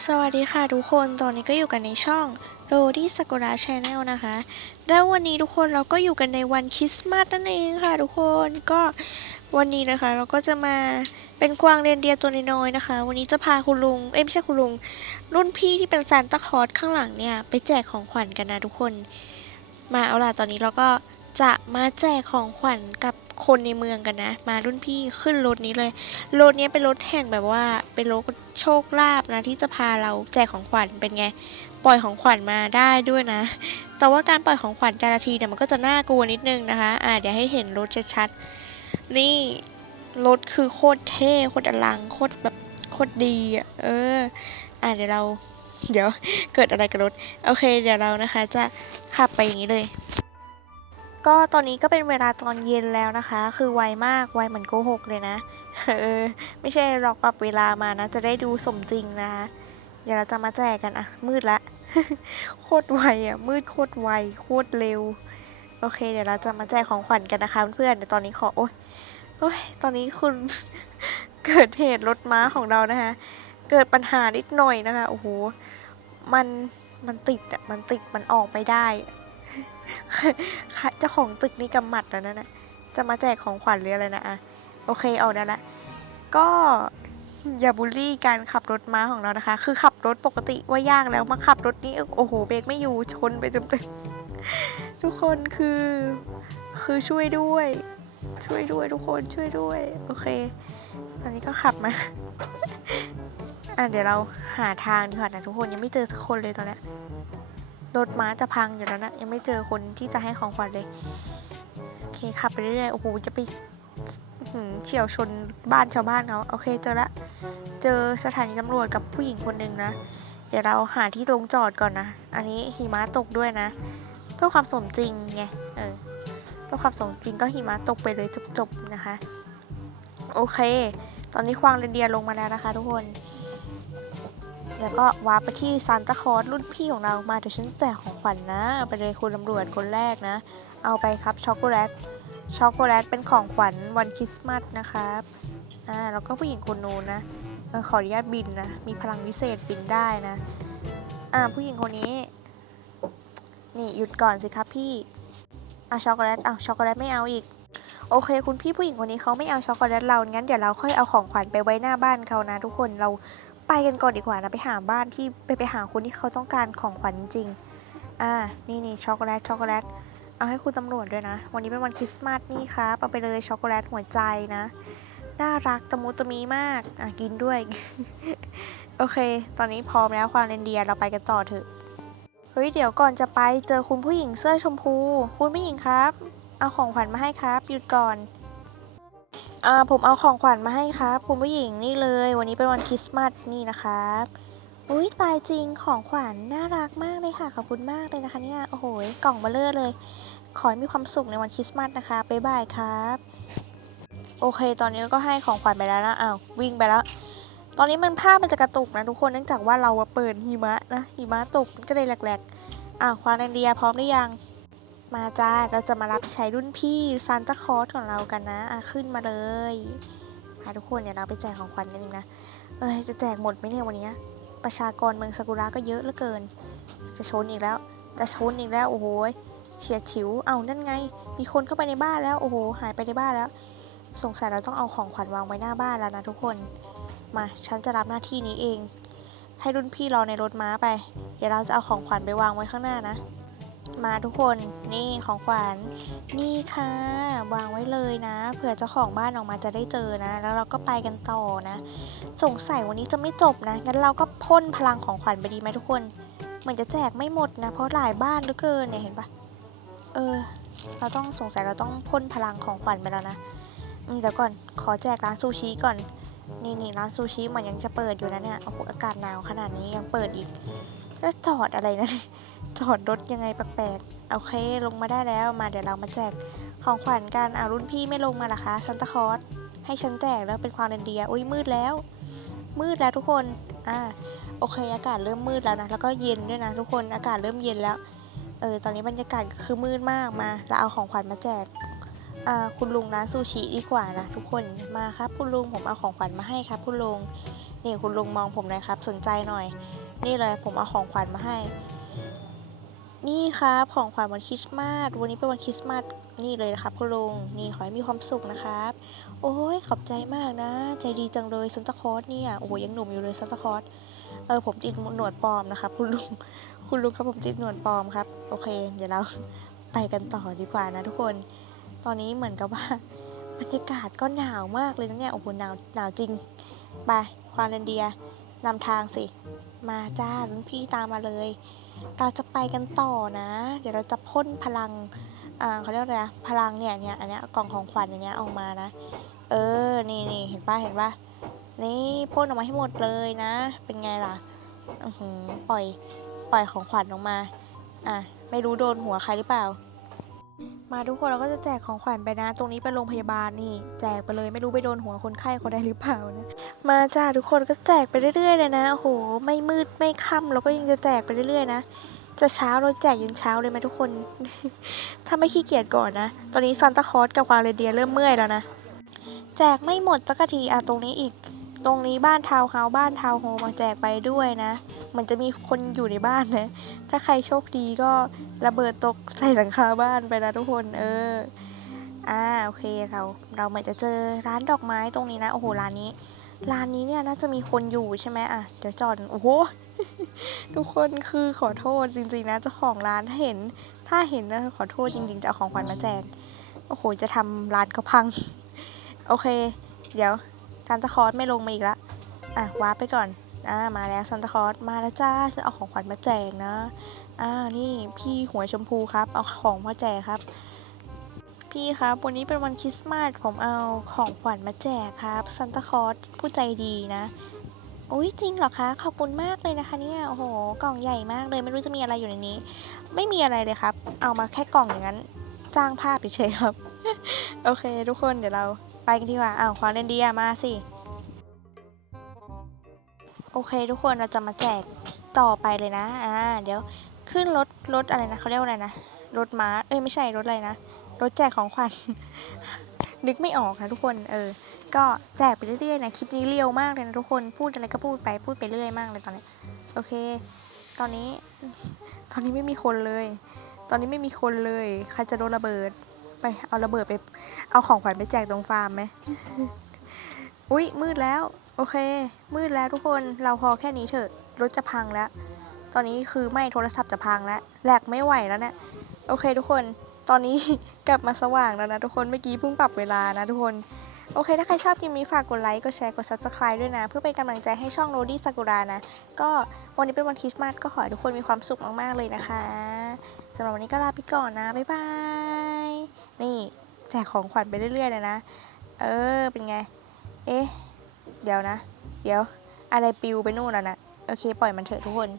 สวัสดีค่ะทุกคน ตอนนี้ก็อยู่กันในช่อง r o d y Sakura Channel นะคะ แล้ววันนี้ทุกคนเราก็อยู่กันในวันคริสต์มาสนั่นเองค่ะทุกคน ก็วันนี้นะคะ เราก็จะมาเป็นกวางเรนเดียร์ตัวน้อยๆนะคะ วันนี้จะพาคุณลุง เอ้ยไม่ใช่คุณลุง รุ่นพี่ที่เป็นซานตาคลอสข้างหลังเนี่ย ไปแจกของขวัญกันนะทุกคน มาเอาล่ะตอนนี้เราก็จะมาแจกของขวัญกับ คนในเมืองกันนะ มารุ่นพี่ขึ้นรถนี้เลย รถนี้เป็นรถแห่งแบบว่า เป็นรถโชคลาภนะที่จะพาเราแจกของขวัญเป็นไง ปล่อยของขวัญมาได้ด้วยนะ แต่ว่าการปล่อยของขวัญแต่ละทีเนี่ยมันก็จะน่ากลัวนิดนึงนะคะ อ่าเดี๋ยวให้เห็นรถชัดๆ นี่รถคือโคตรเท่โคตรอลังโคตรแบบโคตรดีอะ เออ อ่าเดี๋ยวเรา เดี๋ยวเกิดอะไรกับรถ โอเค เดี๋ยวเรานะคะ จะขับไปอย่างนี้เลย ก็ตอนนี้ก็เป็นเวลาตอนเย็นแล้วนะคะ คือไวมาก ไวเหมือนโกหกเลยนะเออไม่ใช่หรอกปรับเวลามานะ จะได้ดูสมจริงนะคะ เดี๋ยวเราจะมาแจกกันอะมืดละ โคตรไวอะมืดโคตรไว โคตรเร็ว โอเค เดี๋ยวเราจะมาแจกของขวัญกันนะคะเพื่อนๆเดี๋ยวตอนนี้ขอโอ๊ยโอ๊ยตอนนี้คุณเกิดเหตุรถม้าของเรานะคะ เกิดปัญหานิดหน่อยนะคะ โอ้โห มัน มันติดอะมันติด มันออกไม่ได้ เจ้าของตึกนี่กำหมัดแล้วนะนะจะมาแจกของขวัญหรืออะไรนะอะโอเคเอาได้ละก็อย่าบูลลี่การขับรถม้าของเรานะคะ คือขับรถปกติว่ายากแล้วมาขับรถนี้โอ้โหเบรกไม่อยู่ชนไปเต็มๆทุกคนคือ คือช่วยด้วย ช่วยด้วยทุกคนช่วยด้วย โอเค ตอนนี้ก็ขับมา อะเดี๋ยวเราหาทางดีกว่านะทุกคนยังไม่เจอสักคนเลยตอนนี้ รถม้าจะพังอยู่แล้วนะ ยังไม่เจอคนที่จะให้ของขวัญเลย โอเคขับไปเรื่อยๆโอ้โหจะไปเฉี่ยวชนบ้านชาวบ้านเขาโอเคเจอละ เจอสถานีตำรวจกับผู้หญิงคนหนึ่งนะ เดี๋ยวเราหาที่ลงจอดก่อนนะ อันนี้หิมะตกด้วยนะ เพื่อความสมจริงไง เออ เพื่อความสมจริงก็หิมะตกไปเลยจบๆนะคะ โอเค ตอนนี้ควางเรนเดียร์ลงมาแล้วนะคะ ทุกคน แล้วก็วาร์ปไปที่ซานตาคลอสรุ่นพี่ของเรามาเดี๋ยวฉันแจกของขวัญนะ ไปเลยคุณตำรวจคนแรกนะ เอาไปครับช็อกโกแลตช็อกโกแลตเป็นของขวัญวันคริสต์มาสนะครับอ่าแล้วก็ผู้หญิงคนนู้นนะขออนุญาตบินนะ มีพลังวิเศษบินได้นะ อ่าผู้หญิงคนนี้ นี่หยุดก่อนสิครับพี่อะช็อกโกแลตอะช็อกโกแลตไม่เอาอีก โอเค คุณพี่ผู้หญิงคนนี้เขาไม่เอาช็อกโกแลตเรางั้นเดี๋ยวเราค่อยเอาของขวัญไปไว้หน้าบ้านเขานะ ทุกคนเรา ไปกันก่อนดีกว่านะ ไปหาบ้านที่ไปไปหาคนที่เขาต้องการของขวัญจริง อ่า นี่นี่ช็อกโกแลตช็อกโกแลต เอาให้คุณตำรวจด้วยนะ วันนี้เป็นวันคริสต์มาสนี่ครับเอาไปเลยช็อกโกแลตหัวใจนะ น่ารักตะมุตะมีมาก อะกินด้วย โอเค ตอนนี้พร้อมแล้วความเรนเดียเราไปกันต่อเถอะ เฮ้ยเดี๋ยวก่อนจะไปเจอคุณผู้หญิงเสื้อชมพู คุณผู้หญิงครับ เอาของขวัญมาให้ครับ หยุดก่อน อ่าผมเอาของขวัญมาให้ครับ คุณผู้หญิงนี่เลย วันนี้เป็นวันคริสต์มาสนี่นะครับอุ้ยตายจริงของขวัญน่ารักมากเลยค่ะ ขอบคุณมากเลยนะคะเนี่ยโอ้โหกล่องเบลเลอร์เลย ขอให้มีความสุขในวันคริสต์มาสนะคะบ๊ายบายครับ โอเค ตอนนี้เราก็ให้ของขวัญไปแล้วนะอ้าววิ่งไปแล้ว ตอนนี้มันภาพมันจะกระตุกนะทุกคนเนื่องจากว่าเราเปิดหิมะนะหิมะตกก็เลยแหลกๆอ้าวควาเรนเดียพร้อมหรือยัง มาจ้า เราจะมารับใช้รุ่นพี่ซานตาคอสของเรากันนะอะขึ้นมาเลยค่ะทุกคนเดี๋ยวเราไปแจกของขวัญกันนึงนะ เอ้ย จะแจกหมดไหมเนี่ยวันนี้ ประชากรเมืองซากุระก็เยอะเหลือเกิน จะชนอีกแล้ว จะชนอีกแล้ว โอ้โห เฉียดฉิว เอานั่นไง มีคนเข้าไปในบ้านแล้ว โอ้โห หายไปในบ้านแล้ว สงสัยเราต้องเอาของขวัญวางไว้หน้าบ้านแล้วนะทุกคน มา ฉันจะรับหน้าที่นี้เอง ให้รุ่นพี่รอในรถม้าไป เดี๋ยวเราจะเอาของขวัญไปวางไว้ข้างหน้านะ มาทุกคนนี่ของขวัญนี่ค่ะ วางไว้เลยนะ เผื่อเจ้าของบ้านออกมาจะได้เจอนะ แล้วเราก็ไปกันต่อนะ สงสัยวันนี้จะไม่จบนะงั้นเราก็พ่นพลังของขวัญไปดีไหมทุกคนเหมือนจะแจกไม่หมดนะ เพราะหลายบ้านเหลือเกินเนี่ยเห็นปะเออ เราต้องสงสัยเราต้องพ่นพลังของขวัญไปแล้วนะอืมเดี๋ยวก่อนขอแจกร้านซูชิก่อนนี่นี่ร้านซูชิเหมือนยังจะเปิดอยู่นะเนี่ยโอ้โหอากาศหนาวขนาดนี้ยังเปิดอีก แล้วจอดอะไรนะจอดรถยังไงแปลกๆโอเคลงมาได้แล้วมาเดี๋ยวเรามาแจกของขวัญกันอ่ารุ่นพี่ไม่ลงมาล่ะคะซันตาคอสให้ฉันแจกแล้วเป็นความเรนเดียร์อุ้ยมืดแล้ว มืดแล้วทุกคนอ่าโอเคอากาศเริ่มมืดแล้วนะแล้วก็เย็นด้วยนะทุกคนอากาศเริ่มเย็นแล้วเออตอนนี้บรรยากาศคือมืดมากมาเราเอาของขวัญมาแจกอ่าคุณลุงร้านซูชิดีกว่านะทุกคนมาครับคุณลุงผมเอาของขวัญมาให้ครับ คุณลุงนี่คุณลุงมองผมหนะครับ สนใจหน่อย นี่เลยผมเอาของขวัญมาให้ นี่ครับของขวัญวันคริสต์มาสวันนี้เป็นวันคริสต์มาสนี่เลยนะครับคุณลุงนี่ขอให้มีความสุขนะครับ โอ้ยขอบใจมากนะ ใจดีจังเลยซันตาคอสเนี่ยโอ้โหยังหนุ่มอยู่เลยซันตาคอสเออผมติดหนวดปลอมนะครับคุณลุงคุณลุงครับผมติดหนวดปลอมครับ โอเค เดี๋ยวเราไปกันต่อดีกว่านะทุกคน ตอนนี้เหมือนกับว่าบรรยากาศก็หนาวมากเลยนะเนี่ยโอ้โหหนาวหนาวจริงไปควาเลนเดีย นำทางสิ มาจ้ารุ่นพี่ตามมาเลย เราจะไปกันต่อนะ เดี๋ยวเราจะพ่นพลังอ่าเขาเรียกว่าอะไรนะ พลังเนี่ยเนี่ยอันเนี้ยกล่องของขวัญอันเนี้ยออกมานะ เออ นี่นี่เห็นป่ะเห็นป่ะ นี่พ่นออกมาให้หมดเลยนะ เป็นไงล่ะอือหือปล่อย ปล่อยของขวัญออกมา อะ ไม่รู้โดนหัวใครหรือเปล่า มาทุกคนเราก็จะแจกของขวัญไปนะ ตรงนี้เป็นโรงพยาบาลนี่ แจกไปเลยไม่รู้ไปโดนหัวคนไข้เขาได้หรือเปล่านะ มาจ้าทุกคนก็แจกไปเรื่อยๆเลยนะโอ้โหไม่มืดไม่ค่ำเราก็ยังจะแจกไปเรื่อยๆนะจะเช้าเราแจกยันเช้าเลยไหมทุกคน ถ้าไม่ขี้เกียจก่อนนะ ตอนนี้ซานตาคอสกับควาเรเดียเริ่มเมื่อยแล้วนะ แจกไม่หมดสักทีอะตรงนี้อีก ตรงนี้บ้านทาวน์เฮาส์บ้านทาวน์โฮมมาแจกไปด้วยนะเหมันจะมีคนอยู่ในบ้านนะ ถ้าใครโชคดีก็ระเบิดตกใส่หลังคาบ้านไปนะทุกคนเอออ่าโอเคเราเราเหมือนจะเจอร้านดอกไม้ตรงนี้นะโอ้โหร้านนี้ ร้านนี้เนี่ยน่าจะมีคนอยู่ใช่ไหมอะเดี๋ยวจอดโอ้โหทุกคนคือขอโทษจริงๆนะเจ้าของร้านถ้าเห็น ถ้าเห็นนะขอโทษจริงๆจะเอาของขวัญมาแจกโอ้โหจะทำร้านเขาพัง โอเค เดี๋ยว ซันตาคอสไม่ลงมาอีกละอะวาร์ปไปก่อน อ่า มาแล้วซันตาคอสมาแล้วจ้าจะเอาของขวัญมาแจกนะ อ่า นี่พี่หัวชมพูครับ เอาของมาแจกครับ พี่ครับ วันนี้เป็นวันคริสต์มาส ผมเอาของขวัญมาแจกครับซันตาคอสผู้ใจดีนะอุ้ยจริงเหรอคะ ขอบคุณมากเลยนะคะเนี่ย โอ้โห กล่องใหญ่มากเลย ไม่รู้จะมีอะไรอยู่ในนี้ ไม่มีอะไรเลยครับ เอามาแค่กล่องอย่างนั้น จ้างภาพเฉยครับ โอเค ทุกคนเดี๋ยวเรา ไปกันดีกว่าอ้าวควาเรนเดียมาสิ โอเคทุกคนเราจะมาแจกต่อไปเลยนะ อ่า เดี๋ยวขึ้นรถรถอะไรนะเขาเรียกว่าอะไรนะ รถม้า เอ้ยไม่ใช่รถอะไรนะ รถแจกของขวัญ นึกไม่ออกนะทุกคน เออ ก็แจกไปเรื่อยๆนะ คลิปนี้เรียวมากเลยนะทุกคน พูดอะไรก็พูดไปพูดไปเรื่อยมากเลยตอนนี้ โอเค ตอนนี้ ตอนนี้ไม่มีคนเลย ตอนนี้ไม่มีคนเลย ใครจะโดนระเบิด ไปเอาระเบิดไป เอาของขวัญไปแจกตรงฟาร์มไหมอุ๊ย มืดแล้ว โอเค มืดแล้วทุกคนเราพอแค่นี้เถอะรถจะพังแล้ว ตอนนี้คือไม่โทรศัพท์จะพังแล้วแหลกไม่ไหวแล้วเนะี่ยโอเคทุกคนตอนนี้ กลับมาสว่างแล้วนะทุกคนเมื่อกี้เพิ่งปรับเวลานะทุกคนโอเค ถ้าใครชอบคลิปนี้ฝากกดไลค์ กดแชร์ กด subscribe ด้วยนะ เพื่อเป็นกำลังใจให้ช่องโรดี้ซากุระนะ ก็วันนี้เป็นวันคริสต์มาสก็ขอให้ทุกคนมีความสุขมาก ๆ เลยนะคะสำหรับวันนี้ก็ลาไปก่อนนะ บ๊ายบาย นี่แจกของขวัญไปเรื่อยๆเลยนะ เออ เป็นไง เอ๊ะ เดี๋ยวนะ เดี๋ยว อะไรปิวไปนู่นแล้วนะ โอเค ปล่อยมันเถอะทุกคน